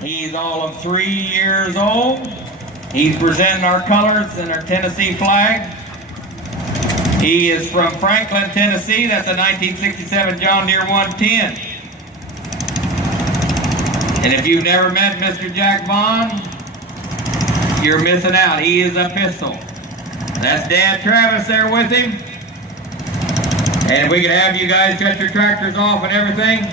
He's all of 3 years old. He's presenting our colors and our Tennessee flag. He is from Franklin, Tennessee. That's a 1967 John Deere 110. And if you've never met Mr. Jack Bond, you're missing out. He is a pistol. That's Dad Travis there with him. And we can have you guys shut your tractors off and everything.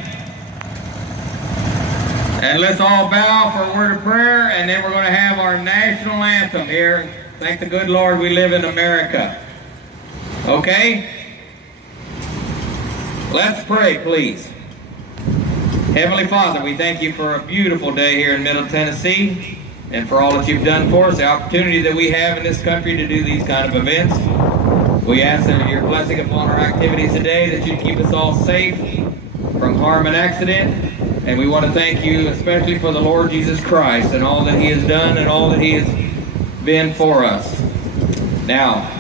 And let's all bow for a word of prayer, and then we're going to have our national anthem here. Thank the good Lord we live in America. Okay? Let's pray, please. Heavenly Father, we thank you for a beautiful day here in Middle Tennessee and for all that you've done for us, the opportunity that we have in this country to do these kind of events. We ask that your blessing upon our activities today, that you keep us all safe from harm and accident. And we want to thank you especially for the Lord Jesus Christ and all that he has done and all that he has been for us. Now,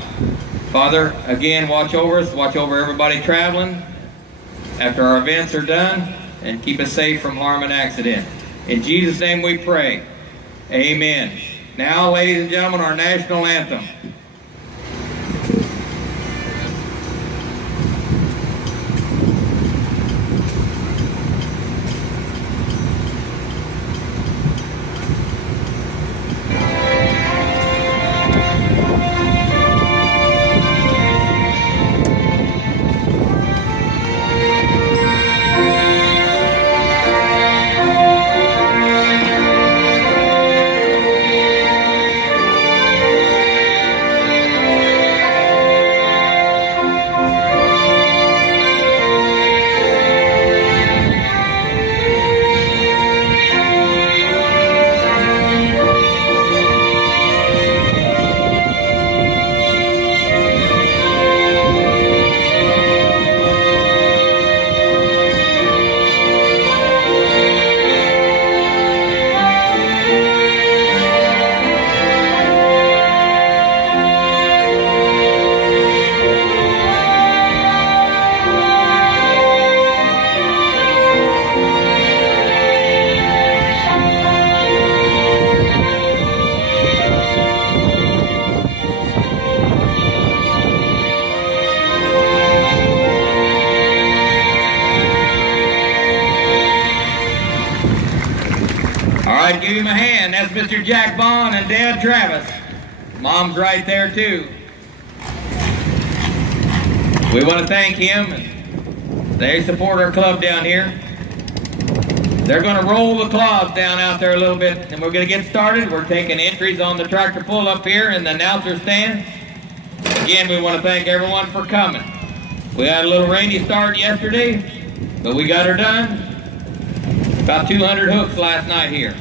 Father, again, watch over us, watch over everybody traveling after our events are done, and keep us safe from harm and accident. In Jesus' name we pray. Amen. Now, ladies and gentlemen, our national anthem. Give him a hand. That's Mr. Jack Bond and Dad Travis. Mom's right there too. We want to thank him. They support our club down here. They're going to roll the cloths down out there a little bit, and we're going to get started. We're taking entries on the tractor pull up here in the announcer stand. Again, we want to thank everyone for coming. We had a little rainy start yesterday, but we got her done. About 200 hooks last night here.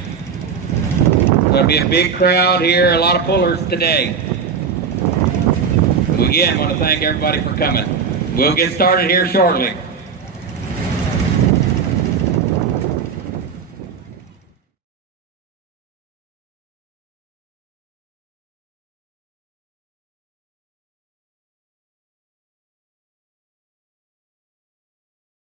Going to be a big crowd here, a lot of pullers today. We again want to thank everybody for coming. We'll get started here shortly.